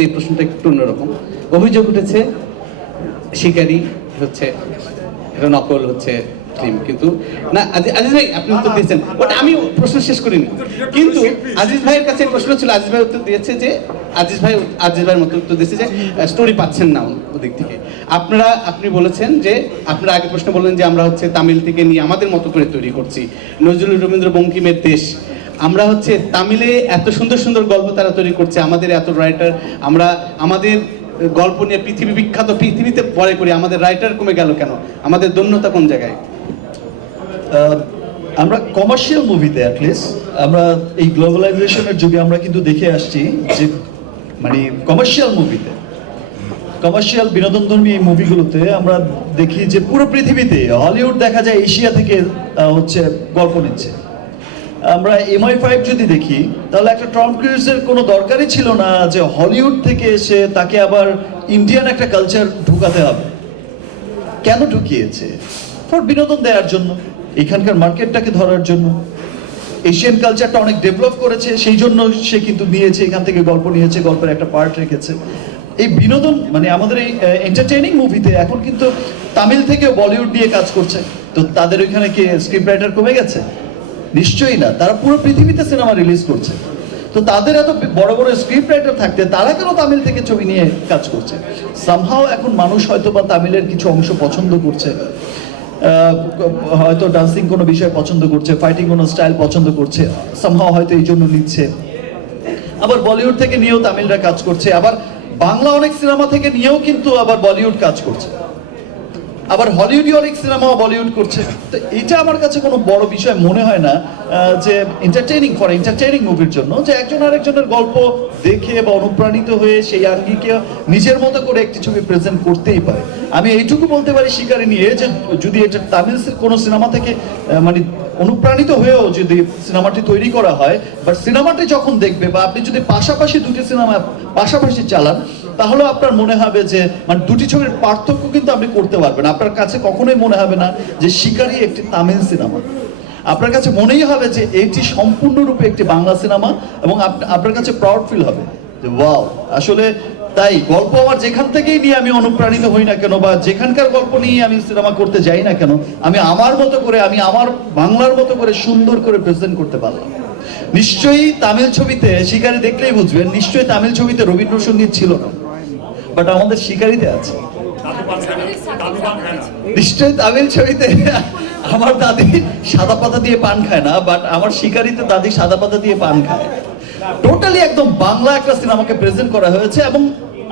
এই প্রশ্নটা একটু অন্যরকম। অভিযোগ উঠেছে, শিকারী হচ্ছে নকল হচ্ছে ফিল্ম কিন্তু না আজিজ ভাই, আপনি উত্তর দিয়েছেন। বাট আমি প্রশ্ন শেষ করিনি। কিন্তু আজিজ ভাইয়ের কাছে প্রশ্ন ছিল, আজিজ ভাই উত্তর দিয়েছে যে, আজিজ ভাই, আজিজ ভাইয়ের মতো উত্তর দিয়েছে যে স্টোরি পাচ্ছেন না ওদিক থেকে। আপনারা, আপনি বলেছেন যে, আপনারা আগে প্রশ্ন বললেন যে আমরা হচ্ছে তামিল থেকে নিয়ে আমাদের মতো করে তৈরি করছি। নজরুল রবীন্দ্র বঙ্কিমের দেশ। আমরা হচ্ছে তামিলে এত সুন্দর সুন্দর গল্প তারা তৈরি করছে, আমাদের এত রাইটার আমরা আমাদের গল্প নিয়ে পৃথিবী বিখ্যাত, পৃথিবীতে পরে করি, আমাদের রাইটার কমে গেল কেন? আমাদের দন্যতা কোন জায়গায়? আমরা কমার্শিয়াল মুভিতে অ্যাটলিস্ট আমরা এই গ্লোবালাইজেশনের যুগে আমরা কিন্তু দেখে আসছি যে মানে কমার্শিয়াল মুভিতে কমার্শিয়াল বিনোদনধর্মী এই মুভিগুলোতে আমরা দেখি যে পুরো পৃথিবীতে হলিউড দেখা যায় এশিয়া থেকে হচ্ছে গল্প নিচ্ছে। আমরা এমআই ফাইভ যদি দেখি, তাহলে একটা টম ক্রুজের কোনো দরকারই ছিল না যে হলিউড থেকে এসে তাকে আবার ইন্ডিয়ান একটা কালচার ঢুকাতে হবে। কেন ঢুকিয়েছে? ফর বিনোদন দেওয়ার জন্য, এখানকার মার্কেটটাকে ধরার জন্য। এশিয়ান কালচারটা অনেক ডেভেলপ করেছে, সেই জন্য সে কিন্তু নিয়েছে এখান থেকে গল্প নিয়েছে, গল্পের একটা পার্ট রেখেছে। এই বিনোদন মানে আমাদের এই এন্টারটেইনিং মুভিতে এখন কিন্তু তামিল থেকে বলিউড নিয়ে কাজ করছে। তো তাদের ওইখানে কি স্ক্রিপ্ট রাইটার কমে গেছে? নিশ্চয়ই না, তারা পুরো পৃথিবীতে সিনেমা রিলিজ করছে। তো তাদের এত বড় বড় স্ক্রিপ্ট রাইটার থাকতে তারা কেন তামিল থেকে ছবি নিয়ে কাজ করছে? সামহাও এখন মানুষ হয়তো বা তামিলের কিছু অংশ পছন্দ করছে। হয়তো ডান্সিং কোনো বিষয় পছন্দ করছে ফাইটিং কোনো স্টাইল পছন্দ করছে সামহাও হয়তো এই জন্য নিচ্ছে। আবার বলিউড থেকে নিয়েও তামিলরা কাজ করছে, আবার বাংলা অনেক সিনেমা থেকে নিয়েও কিন্তু আবার বলিউড কাজ করছে। আবার হলিউডই অনেক সিনেমাও বলিউড করছে। তো এটা আমার কাছে কোনো বড় বিষয় মনে হয় না যে এন্টারটেইনিং ফর এন্টারটেইনিং মুভির জন্য, যে একজন আরেকজনের গল্প দেখে বা অনুপ্রাণিত হয়ে সেই আঙ্গিকে নিজের মতো করে একটি ছবি প্রেজেন্ট করতেই পারে। আমি এইটুকু বলতে পারি শিকারে নিয়ে, যে যদি এটা তামিল কোনো সিনেমা থেকে মানে অনুপ্রাণিত হয়েও যদি সিনেমাটি তৈরি করা হয় বাট সিনেমাটি যখন দেখবে বা আপনি যদি পাশাপাশি দুটি সিনেমা পাশাপাশি চালান তাহলে আপনার মনে হবে যে মানে দুটি ছবির পার্থক্য কিন্তু আপনি করতে পারবেন। আপনার কাছে কখনোই মনে হবে না যে শিকারি একটি তামিল সিনেমা। আপনার কাছে মনেই হবে যে এটি সম্পূর্ণরূপে একটি বাংলা সিনেমা এবং আপনার কাছে প্রাউড ফিল হবে যে ওয়াও আসলে তাই, গল্প আমার যেখান থেকেই নিয়ে আমি অনুপ্রাণিত হই না কেন বা যেখানকার গল্প নিয়ে আমি সিনেমা করতে যাই না কেন, আমি আমার মতো করে, আমি আমার বাংলার মতো করে সুন্দর করে প্রেজেন্ট করতে পারলাম। নিশ্চয়ই তামিল ছবিতে শিকারি দেখলেই বুঝবেন, নিশ্চয়ই তামিল ছবিতে রবীন্দ্রসঙ্গীত ছিল না। বাট আমাদের শিকারিতে আছে। নিশ্চয়ই তামিল ছবিতে। আমার দাদি সাদা পাতা দিয়ে পান খায় না বাট আমার শিকারিতে দাদি সাদা পাতা দিয়ে পান খায়। টোটালি একদম বাংলা একটা সিনেমাকে প্রেজেন্ট করা হয়েছে এবং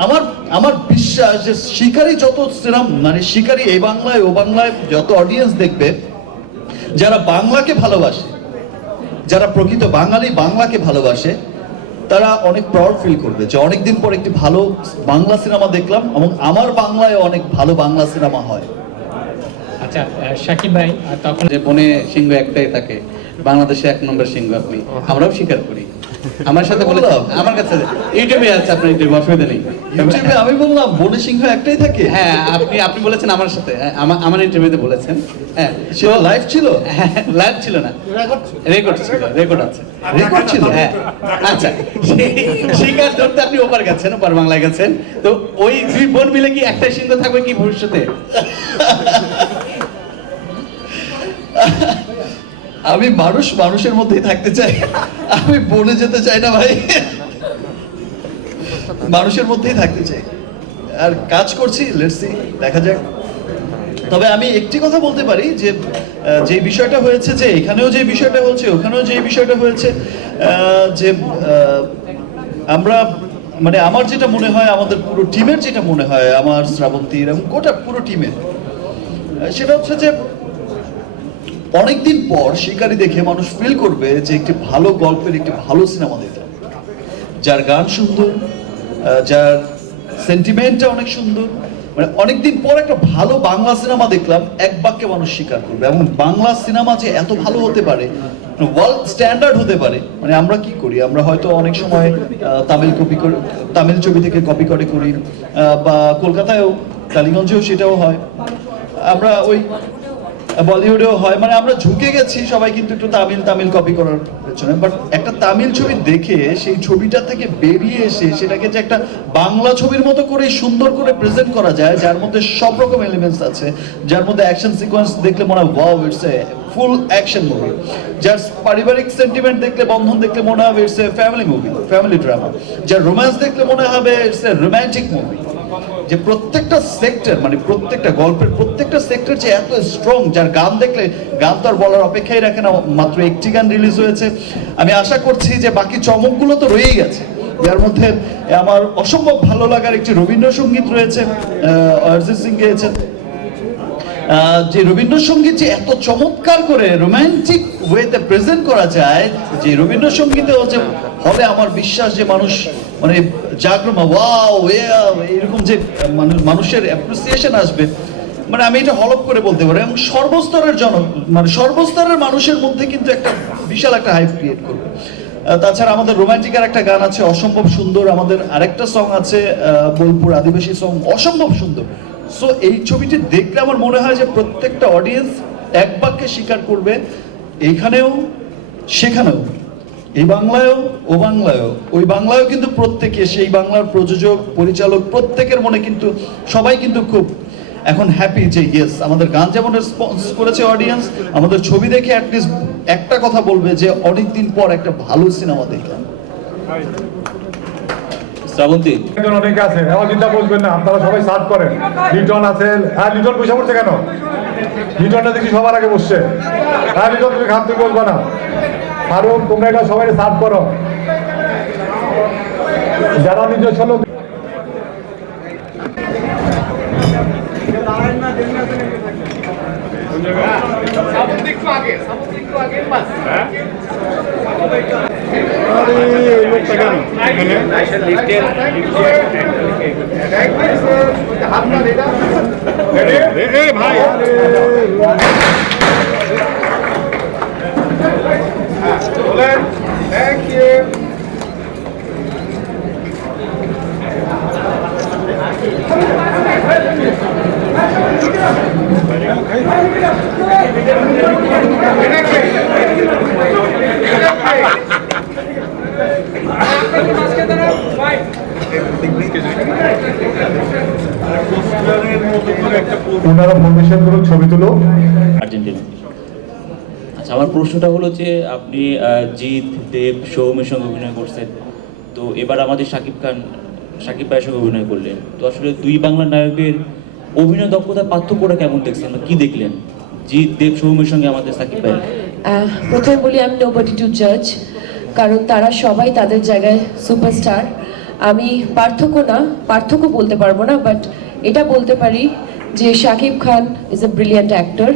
আমার আমার বিশ্বাস যে শিকারি যত সিনেমা মানে শিকারি এই বাংলায় ও বাংলায় যত অডিয়েন্স দেখবে যারা বাংলাকে ভালোবাসে যারা প্রকৃত বাঙালি বাংলাকে ভালোবাসে তারা অনেক প্রাউড ফিল করবে যে অনেকদিন পর একটি ভালো বাংলা সিনেমা দেখলাম এবং আমার বাংলায় অনেক ভালো বাংলা সিনেমা হয়। আচ্ছা সাকিব শাকিব ভাই তখন যে বনে সিংহ একটাই থাকে বাংলাদেশে এক নম্বর সিংহ আপনি আমরাও স্বীকার করি। আমার সাথে বলে। আমার কাছে ইউটিউবে আছে আপনার ইউটিউবে অসুবিধা নেই। ইউটিউবে আমি বললাম বনে সিংহ একটাই থাকে। হ্যাঁ আপনি আপনি বলেছেন আমার সাথে হ্যাঁ, আমার আমার ইন্টারভিউতে বলেছেন হ্যাঁ। সেটা লাইভ ছিল? লাইভ ছিল না। রেকর্ড ছিল। রেকর্ড আছে। রেকর্ড ছিল? হ্যাঁ আচ্ছা। সেই শিকার ধরতে আপনি ওপার গেছেন ওপার বাংলায় গেছেন। তো ওই দুই বোন মিলে কি একটা সিংহ থাকবে কি ভবিষ্যতে? আমি মানুষ, মানুষের মধ্যেই থাকতে চাই। আমি বনে যেতে চাই না ভাই। মানুষের মধ্যেই থাকতে চাই। আর কাজ করছি লেটসি দেখা যাক। তবে আমি একটি কথা বলতে পারি যে যে বিষয়টা হয়েছে যে, এখানেও যে বিষয়টা হয়েছে ওখানেও যে বিষয়টা হয়েছে যে আমরা মানে আমার যেটা মনে হয়, আমাদের পুরো টিমের যেটা মনে হয়, আমার শ্রাবন্তীর এবং গোটা পুরো টিমের সেটা হচ্ছে যে অনেকদিন পর শিকারি দেখে মানুষ ফিল করবে যে একটি ভালো গল্পের একটি ভালো সিনেমা দেখলাম। যার গান সুন্দর যার সেন্টিমেন্টটা অনেক সুন্দর মানে অনেকদিন পর একটা ভালো বাংলা সিনেমা দেখলাম, এক বাক্যে মানুষ স্বীকার করবে। এবং বাংলা সিনেমা যে এত ভালো হতে পারে ওয়ার্ল্ড স্ট্যান্ডার্ড হতে পারে মানে আমরা কি করি? আমরা হয়তো অনেক সময় তামিল কপি করে, তামিল ছবি থেকে কপি করে করি বা কলকাতায়ও, টালিগঞ্জেও সেটাও হয়। আমরা ওই বলিউডেও হয়। মানে আমরা ঝুঁকে গেছি সবাই কিন্তু একটু তামিল তামিল কপি করার পেছনে। বাট একটা তামিল ছবি দেখে সেই ছবিটা থেকে বেরিয়ে এসে সেটাকে যে একটা বাংলা ছবির মতো করে সুন্দর করে প্রেজেন্ট করা যায়, যার মধ্যে সব রকম এলিমেন্টস আছে, যার মধ্যে অ্যাকশন সিকোয়েন্স দেখলে মনে হয় wow it's a full action movie যার পারিবারিক সেন্টিমেন্ট দেখলে, বন্ধন দেখলে মনে হবে it's a family movie family drama যার রোম্যান্স দেখলে মনে হবে ইটস এ রোম্যান্টিক মুভি যে প্রত্যেকটা সেক্টর মানে প্রত্যেকটা গল্পের প্রত্যেকটা সেক্টর যে এত স্ট্রং যার গান দেখলে গান তো আর বলার অপেক্ষাই রাখে না, মাত্র একটি গান রিলিজ হয়েছে। আমি আশা করছি যে বাকি চমকগুলো তো রয়েই গেছে। যার মধ্যে আমার অসম্ভব ভালো লাগার একটি রবীন্দ্রসঙ্গীত রয়েছে অরিজিৎ সিং গেয়েছেন। যে রবীন্দ্রসঙ্গীত যে এত চমৎকার করে রোমান্টিক ওয়েতে প্রেজেন্ট করা যায়, যে রবীন্দ্রসঙ্গীতে হচ্ছে হলে আমার বিশ্বাস যে মানুষ মানে জাগ্রমা ওয়াও এরকম যে মানুষের অ্যাপ্রিসিয়েশন আসবে। মানে আমি এটা হলপ করে বলতে পারি। এবং সর্বস্তরের জন মানে সর্বস্তরের মানুষের মধ্যে কিন্তু একটা বিশাল একটা হাইপ ক্রিয়েট করবে। তাছাড়া আমাদের রোমান্টিকের একটা গান আছে, অসম্ভব সুন্দর আমাদের আরেকটা সং আছে বোলপুর আদিবাসী সং অসম্ভব সুন্দর সো এই ছবিটি দেখলে আমার মনে হয় যে প্রত্যেকটা অডিয়েন্স এক বাক্যে স্বীকার করবে এইখানেও সেখানেও। এই বাংলায়ও ও বাংলায়ও। ওই বাংলায়ও কিন্তু প্রত্যেকে সেই বাংলার প্রযোজক পরিচালক প্রত্যেকের মনে কিন্তু সবাই কিন্তু খুব এখন হ্যাপি যে ইয়েস আমাদের গান যেমন রেসপন্স করেছে অডিয়েন্স আমাদের ছবি দেখে অ্যাটলিস্ট একটা কথা বলবে যে অনেকদিন পর একটা ভালো সিনেমা দেখলাম। শ্রাবন্তী। একজন অনেকে আছে চিন্তা বলবেন না আপনারা সবাই সার্চ করেন। লিটন আছে হ্যাঁ লিটন বসে পড়ছে কেন? লিটনটা দেখি সবার আগে বসছে। হ্যাঁ লিটন তুমি খান তুমি বলব না। ফারুক তোমরা এটা সবাই সার্চ করো। যারা নিজস্ব লোক ছবি তুলো। আর্জেন্টিনা। আচ্ছা আমার প্রশ্নটা হলো যে আপনি জিৎ, দেব সৌমের সঙ্গে অভিনয় করছেন। তো এবার আমাদের শাকিব খান শাকিব ভাইয়ের সঙ্গে অভিনয় করলেন। তো আসলে দুই বাংলা নায়কের অভিনয় দক্ষতার পার্থক্যটা কেমন দেখছেন কি দেখলেন? জিৎ দেব সৌমের সঙ্গে আমাদের শাকিব ভাই। প্রথমে বলি আমি নোবডি টু জাজ কারণ তারা সবাই তাদের জায়গায় সুপারস্টার আমি পার্থক্য না, পার্থক্য বলতে পারব না বাট এটা বলতে পারি যে Shakib Khan is a brilliant actor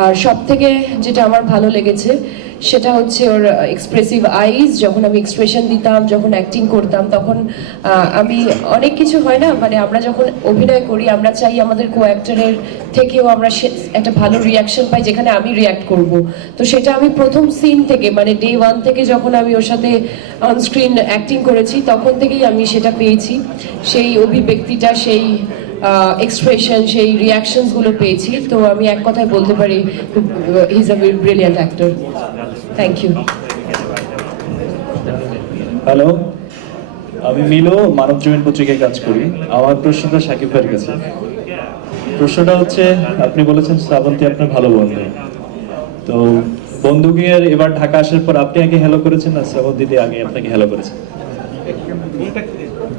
আর সব থেকে যেটা আমার ভালো লেগেছে সেটা হচ্ছে ওর এক্সপ্রেসিভ আইজ যখন আমি এক্সপ্রেশন দিতাম, যখন অ্যাক্টিং করতাম, তখন আমি অনেক কিছু হয় না মানে আমরা যখন অভিনয় করি, আমরা চাই আমাদের কো অ্যাক্টরের থেকেও আমরা একটা ভালো রিয়াকশন পাই, যেখানে আমি রিয়াক্ট করব। তো সেটা আমি প্রথম সিন থেকে মানে ডে ওয়ান থেকে যখন আমি ওর সাথে অনস্ক্রিন অ্যাক্টিং করেছি, তখন থেকেই আমি সেটা পেয়েছি। সেই অভিব্যক্তিটা, সেই এক্সপ্রেশন সেই রিয়াকশনসগুলো পেয়েছি। তো আমি এক কথায় বলতে পারি he's a brilliant actor thank you hello আমি মিলো মানব জমিন পত্রিকায় কাজ করি। আমার প্রশ্নটা সাকিব ভাইয়ের কাছে। প্রশ্নটা হচ্ছে আপনি বলেছেন শ্রাবন্তী আপনার ভালো বন্ধু। তো বন্ধুকে এবার ঢাকা আসার পর আপনি আগে হ্যালো করেছেন না শ্রাবন্তী দিদি আগে আপনাকে হ্যালো করেছেন?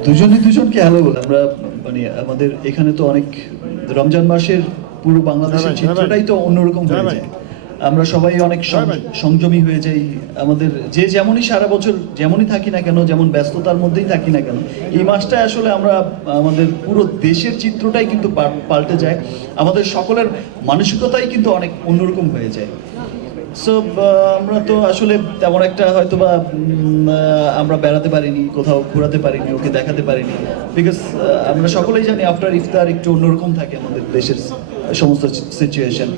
দুজনই দুজনকে হ্যালো বলে আমরা মানে আমাদের এখানে তো অনেক রমজান মাসের পুরো বাংলাদেশের চিত্রটাই তো অন্যরকম হয়ে যায়। আমরা সবাই অনেক সংযমী হয়ে যাই। আমাদের যে যেমনই সারা বছর যেমনই থাকি না কেন যেমন ব্যস্ততার মধ্যেই থাকি না কেন এই মাসটা আসলে আমরা আমাদের পুরো দেশের চিত্রটাই কিন্তু পাল্টে যায়। আমাদের সকলের মানসিকতাই কিন্তু অনেক অন্যরকম হয়ে যায়। সো আমরা তো আসলে তেমন একটা হয়তো বা আমরা বেড়াতে পারিনি কোথাও ঘোরাতে পারিনি ওকে দেখাতে পারিনি। বিকজ আমরা সকলেই জানি আফটার ইফতার একটু অন্যরকম থাকে আমাদের দেশের সমস্ত সিচুয়েশন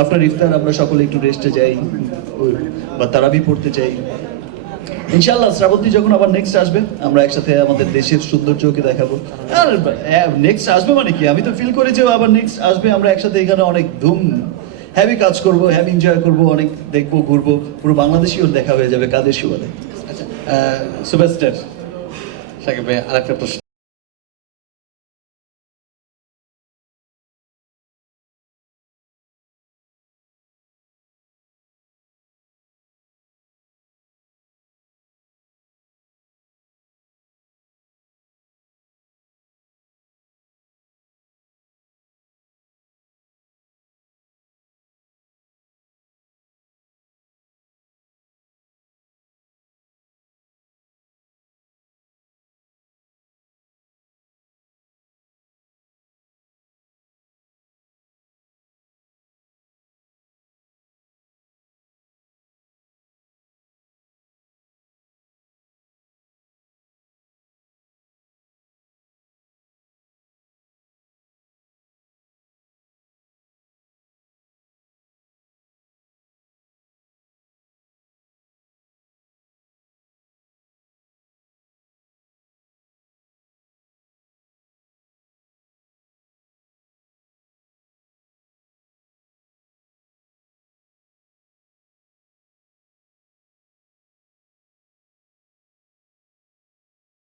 আফটার ইফতার, আমরা সকলে একটু রেস্টে যাই, বা তারাবি পড়তে চাই ইনশাল্লাহ শ্রাবন্তী যখন আবার নেক্সট আসবে, আমরা একসাথে আমাদের দেশের সৌন্দর্যকে দেখাবো। আর নেক্সট আসবে মানে কি? আমি তো ফিল করি যে আবার নেক্সট আসবে, আমরা একসাথে এখানে অনেক ধুম হ্যাভি কাজ করব হ্যাভি এনজয় করব, অনেক দেখব, ঘুরবো, পুরো বাংলাদেশিও দেখা হয়ে যাবে, কাদের সুবাদে আচ্ছা সুপারস্টার সাকিব ভাই, আরেকটা প্রশ্ন।